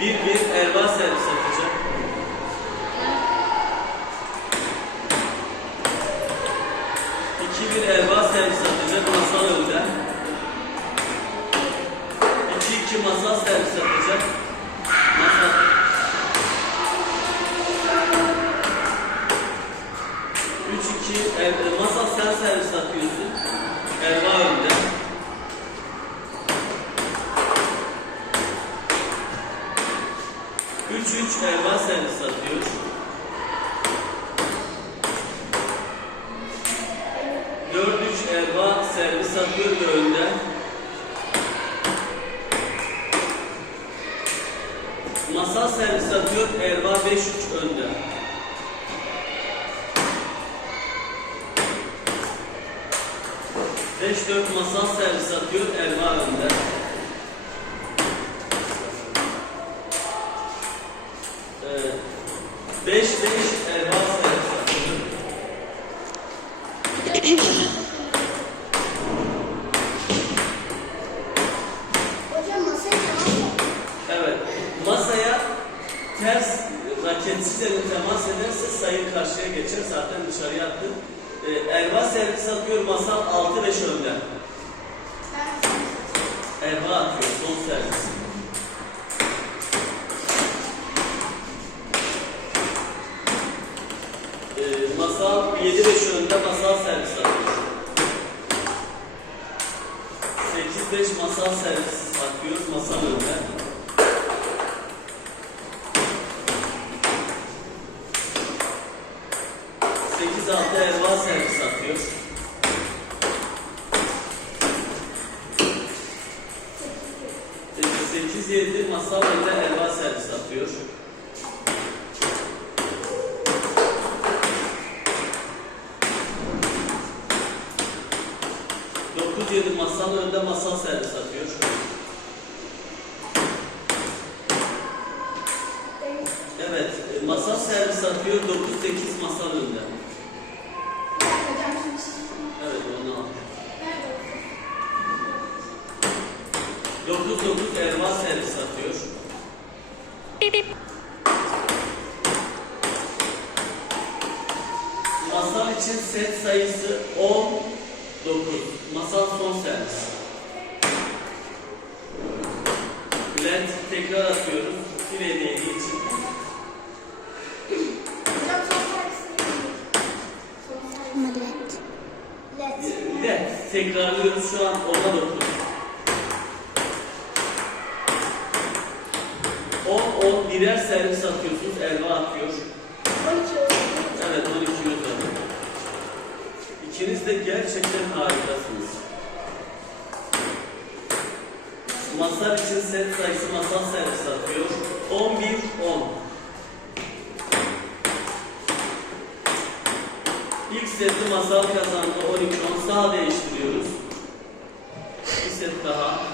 Bir bir Erva servis atacak. İki bir Erva servis atacak masal önde. İki iki masal servis atacak. Masal. Üç iki er, masal sen servis atıyorsun. Erva önde. Üç üç Erva servis atıyor. Dört üç Erva servis atıyor önde. Masal servis atıyor, Erva 5-3 önde. Beş dört masal servis atıyor, Erva önde. Ee, Beş beş Erva servis atıyor. Hocam masaya tamam mı? Evet. Masaya ters raketsiz elin temas ederse sayı karşıya geçer. Zaten dışarıya attı. Ee, Erva servis atıyor. Masal 6-5 önde. Erva atıyor. Son servis. Ee, masal 7-5 önde. Masal servis atıyor. 8-5 masal servis atıyor. Masal önde. Sekiz altı Erva servis atıyor. Sekiz yedi Masal önde Erva servis atıyor. Dokuz yedi Masal önde Masal servis atıyor. Evet, e, Masal servis atıyor. Dokuz sekiz Masal önde. Hocam şimdi Evet, onu al. Nerede? 9-9 Erva servis atıyor. Masal için set sayısı 10 9. Masal son servis. Led tekrar atıyoruz. Bir hediye için. Led. Led tekrarlıyoruz şu an 10'a 9. 10 10 birer servis atıyorsunuz. Erva atıyor. 12 oldu. Evet 12 üzeri. İkiniz de gerçekten harikasınız. Masal için set sayısı masal servis atıyor. 11 10. İlk seti masal kazandı 12 10. Sağ değiştiriyoruz. Bir set daha.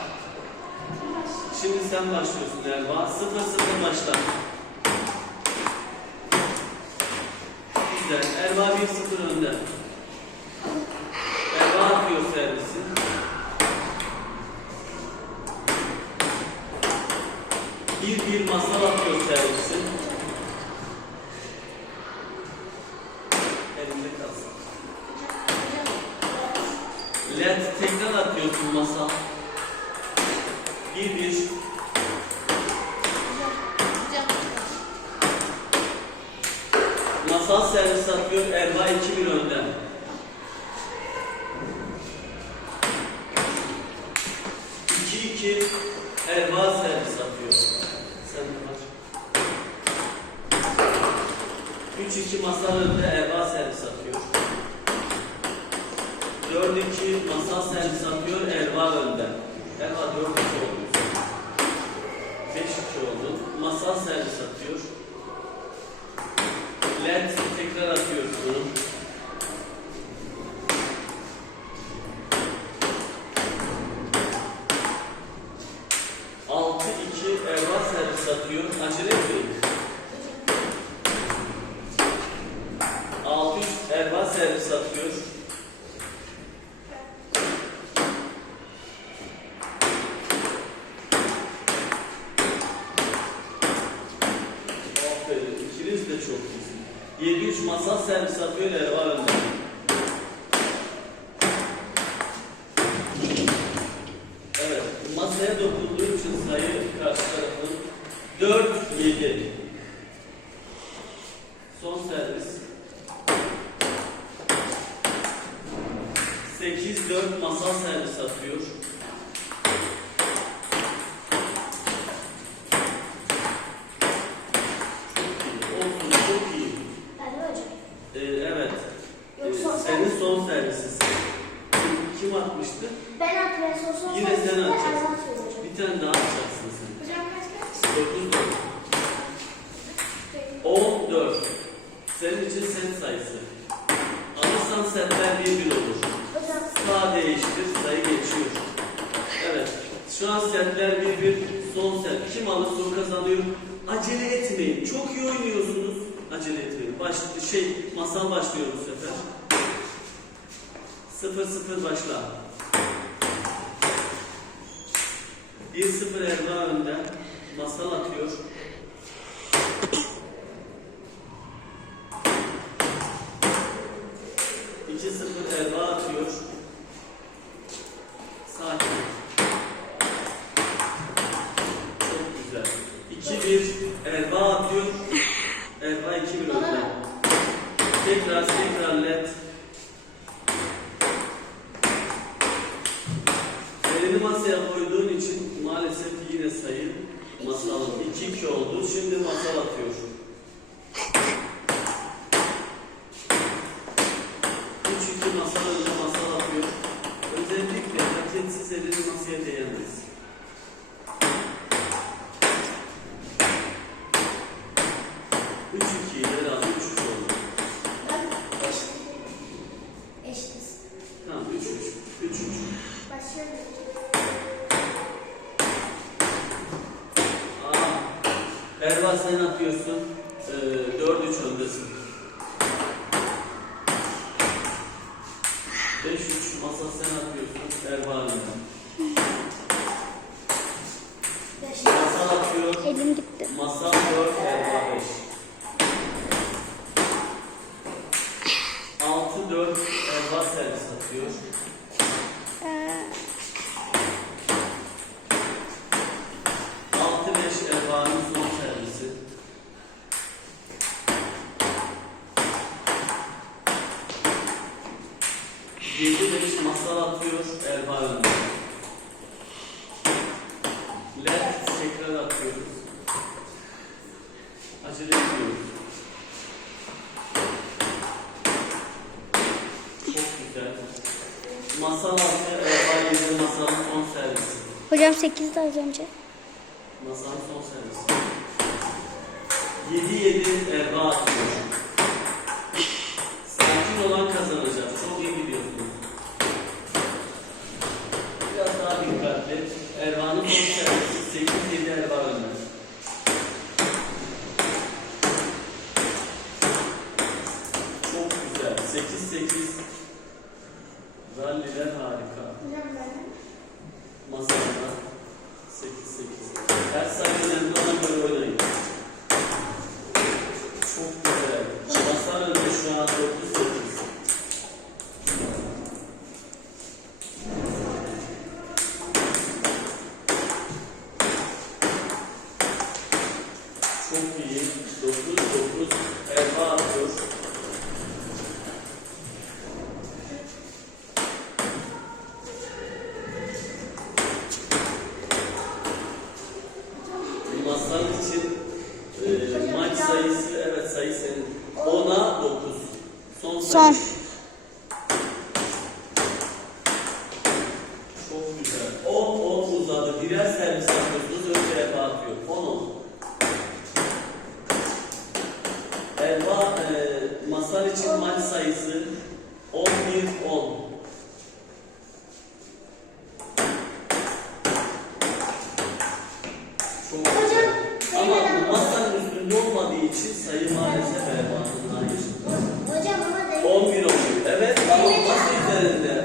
Şimdi sen başlıyorsun Erva. 0 0 başla. Güzel. Erva 1-0 önde. Erva atıyor servisi. Bir bir masal atıyor servisi. Elinde kalsın. Led tekrar atıyorsun masal. Bir bir. Masal servis atıyor. Erva 2-1 önde. İki iki Erva servis atıyor. Sen de bak. Üç iki masal önde Erva servis atıyor. Dört iki masal servis atıyor. Erva önde. Erva dört iki oluyor. Oldu. Masal servis atıyor. Led tekrar atıyoruz bunu. Altı iki Erva servis atıyor. Acele etmeyin. Altı üç Erva servis atıyor. Masal servis atıyor Erva önde. Evet, masaya dokunduğu için sayı karşı tarafın 4, 7. Son servis. 8, 4 masal servis atıyor. Olsun, çok iyi. Ben de hocam. Ee, evet. Yok, Ee, son senin servis. son servisin. Kim, atmıştı? Ben atmaya son Yine sen atacaksın. Bir tane daha atacaksın sen. Hocam kaç kaç? 9 4. 14. Senin için set sayısı. Alırsan setler bir bir olur. Hocam Sağ değiştir, sayı geçiyor. Evet. Şu an setler bir bir son set. Kim alırsa o kazanıyor. Acele etmeyin. Çok iyi oynuyorsunuz. Acele etmeyin. Baş, şey, masal başlıyor bu sefer. 0-0 başla. 1-0 Erva önde. Masal atıyor. İki sıfır Erva atıyor. Sakin. Çok güzel. İki bir Erva atıyor. Erva iki bir önde. Tekrar tekrar led. Elini masaya koyduğun için maalesef yine sayı masalın 2-2 oldu. Şimdi masal atıyor. 3-2 masal önce masal atıyor. Özellikle hareketsiz elini masaya değemez. Üç iki herhalde üç üç oldu. ben eşit. Eşitiz. Tamam üç üç. Üç üç. Başlıyorum. Erva sen atıyorsun. Ee, 4-3 öndesin. 5-3 masa sen atıyorsun. Beş. Masal atıyor. Elim gitti. Masal 4, Erva 5. 6-4 Erva servis atıyor. Ee, 6-5 Erva'nın son servisi. Yedi beş masal atıyor Erva önde. Led tekrar atıyoruz. Acele etmiyoruz. Çok güzel. Masal altı Erva yedi masalın son servisi. hocam 8'de az önce. Masanın son servisi. 7-7 Erva atıyor. Sakin olan kazanacak. Çok iyi gidiyorsunuz. Biraz daha dikkatli. Erva'nın son servisi 8-7 Erva önde. Çok güzel. 8-8 Ralliler harika. Hocam ben. Masada 8-8. Her sayı önemli ona göre oynayın. Çok güzel. Masa önünde şu an 9-8. Çok iyi. 9-9 Erva atıyor. Masanın için e, maç sayısı evet sayı senin. 10'a 9. Son. Çok güzel. 10 10 uzadı. Birer servis yapıyorsunuz. Önce Erba atıyor. 10 10. Erba e, masal için maç sayısı 11 10. Çok Hocam, güzel. Ama sayı bu masanın üstünde olmadığı için sayı maalesef Erba'nın hayır. Hocam ama değil. 11 11. Evet ama masa üzerinde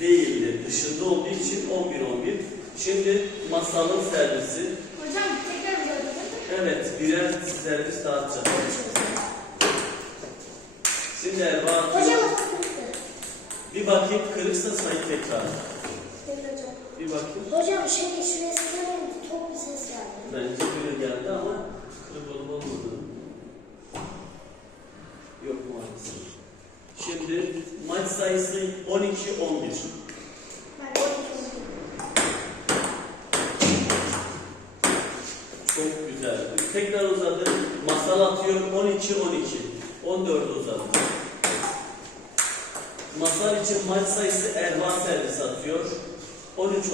değildi. Dışında olduğu için 11 11. Şimdi masalın servisi. Hocam tekrar bir ödül. Evet birer servis dağıtacak. Şimdi Erva Hocam bir bakayım kırıksa sayı tekrar. Hocam. Bir bakayım. Hocam şey şuraya sıkıyorum. Top bir ses geldi. Bence böyle geldi ama kırık olup olmadığını. Yok maalesef. Şimdi maç sayısı 12-11. Tekrar uzadım. Masal atıyorum. 12, 12. 14 uzadım. Masal için maç sayısı Ervan servis atıyor. 13, 12.